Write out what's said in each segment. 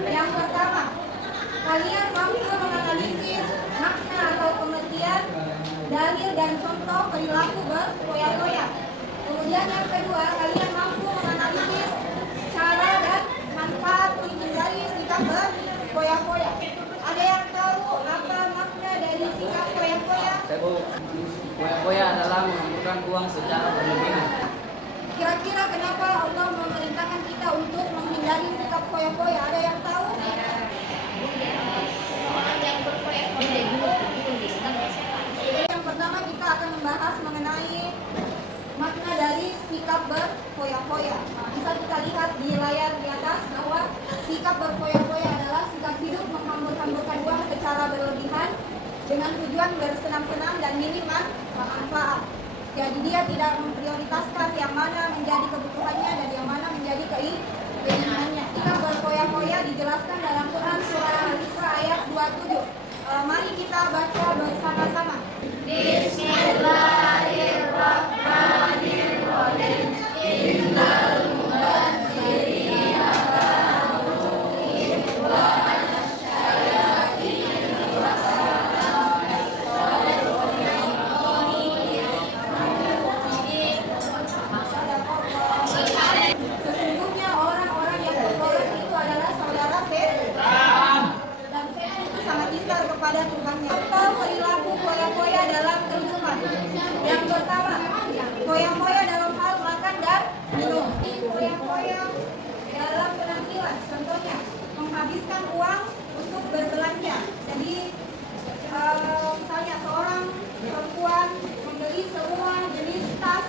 Yang pertama, kalian mampu menganalisis makna atau pengertian dalil dan contoh perilaku berfoya-foya. Kemudian yang kedua, kalian mampu menganalisis cara dan manfaat menghindari sikap berfoya-foya. Ada yang tahu apa makna dari sikap foya-foya? Foya-foya adalah mengumpulkan uang secara berlebihan. Kira-kira kenapa Allah memerintahkan kita untuk menghindari sikap foya-foya? Ada yang tahu? Yang pertama kita akan membahas mengenai makna dari sikap berfoya-foya. Bisa kita lihat di layar di atas bahwa sikap berfoya-foya adalah sikap hidup menghambur-hamburkan uang secara berlebihan dengan tujuan bersenang-senang dan minim manfaat. Jadi dia tidak memprioritaskan yang mana menjadi kebutuhannya dan yang mana menjadi keinginannya. Sikap berfoya-foya dijelaskan dalam Quran surah Al-Isra ayat 27. Mari kita baca bersama-sama. Bismillahirrahmanirrahim. Innal mubazzirina kanu ikhwana syayatin wa sesungguhnya orang-orang yang berbolos itu adalah saudara setan. Dan setan itu sangat ingkar kepada Tuhannya. Contoh perilaku foya-foya dalam kehidupan. Yang pertama, foya-foya dalam hal makan dan minum. Foya-foya dalam penampilan, contohnya menghabiskan uang untuk berbelanja. Jadi misalnya seorang perempuan membeli semua jenis tas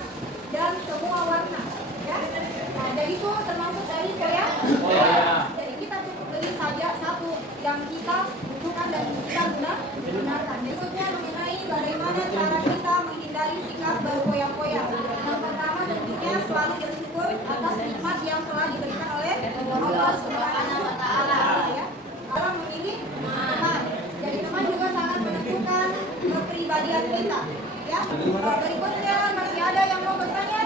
dan semua warna, ya. Nah, jadi itu termasuk dari foya. Jadi kita cukup beli saja satu yang kita butuhkan dan kita gunakan. Berikutnya mengenai bagaimana cara kita menghindari sikap berfoya-foya. Yang pertama tentunya selalu bersyukur atas nikmat yang telah diberikan oleh Allah Subhanahu wa Ta'ala. Ya. Dalam memilih teman. Jadi teman juga sangat menentukan kepribadian kita. Ya. Berikutnya masih ada yang mau bertanya?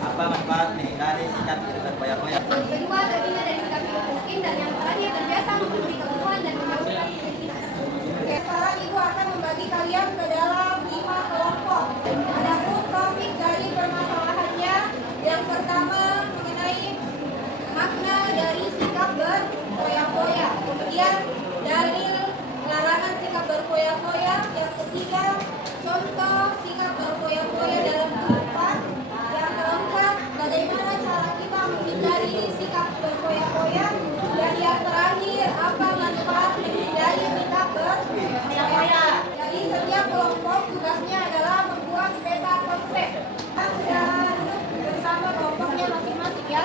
Apa manfaat menghindari sikap hidup berfoya-foya? Yang kedua tadinya dari sikap hidup miskin dan yang terakhir terbiasa memenuhi kebutuhan dan menjauhkan kemiskinan. Oke, sekarang ibu akan membagi kalian ke dalam 5 kelompok. Adapun topik dari permasalahannya yang pertama mengenai makna dari sikap berfoya-foya. Kemudian dalil larangan sikap berfoya-foya. Yang ketiga contoh sikap berfoya-foya dalam kehidupan. Yang keempat bagaimana cara kita menghindari sikap berfoya-foya. Dan yang terakhir apa manfaat menghindari sikap berfoya-foya. Jadi setiap kelompok tugasnya adalah membuat peta konsep. Kita sudah duduk bersama kelompoknya masing-masing ya.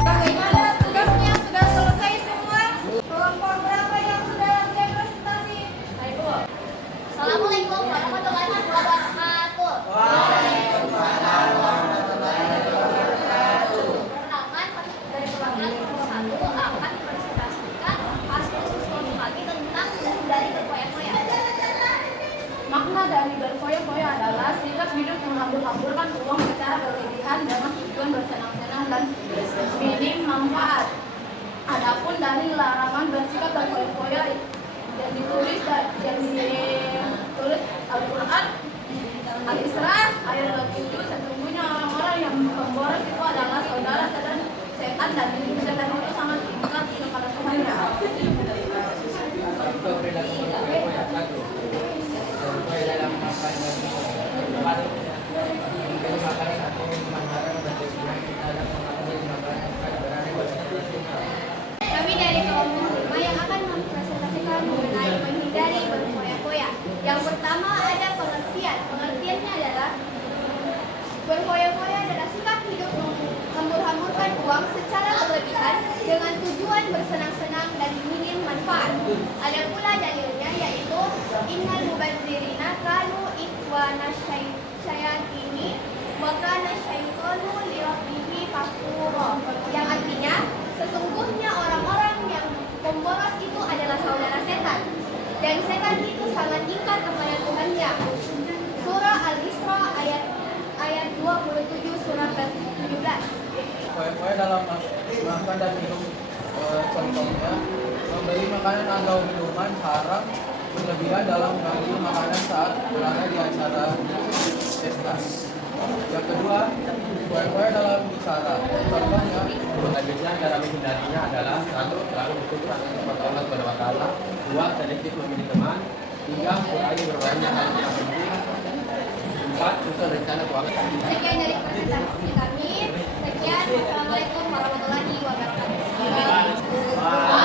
Bagaimana tugasnya sudah selesai semua? Kelompok berapa yang sudah saya presentasi? Assalamualaikum warahmatullahi wabarakatuh. Pertama, dari perwakilan kelompok 1 akan mempresentasikan hasil siswa pagi tentang menghindari berfoya-foya. Makna dari berfoya-foya adalah sikap hidup menghambur-hamburkan uang secara berlebihan dengan tujuan bersenang-senang dan minim manfaat. Adapun dari larangan bersikap berfoya-foya yang ditulis Al-Quran Al-Isra ayat 27, sesungguhnya orang-orang yang pemboros itu adalah saudara setan dan setan itu sangat ingkar kepada Tuhannya. Dalam makanan makanan atau makanan uang secara berlebihan dengan tujuan bersenang-senang dan minim manfaat. Ada pula dalilnya yaitu innal mubadzirina kanu ikhwana syayatini wa kana syaitanu lirabbihi kafura, yang artinya sesungguhnya orang-orang yang pemboros itu adalah saudara setan dan setan itu sangat ingkar kepada Tuhannya. Surah Al-Isra ayat 27 surat ke-17. Poin-poin dalam makan dan minum, contohnya memberi makanan atau minuman haram berlebihan dalam mengambil makanan saat berada di acara pesta. Yang kedua, poin-poin dalam bicara, contohnya Selanjutnya cara menghindarinya adalah satu, selalu bersyukur atas kepada Allah Subhanahu wa taala. Dua, selektif memilih teman. Tiga, kurangi berbanyak hal yang penting. Empat, susun rencana keuangan. Sekian dari presentasi kami. Sekian, Assalamualaikum warahmatullahi wabarakatuh.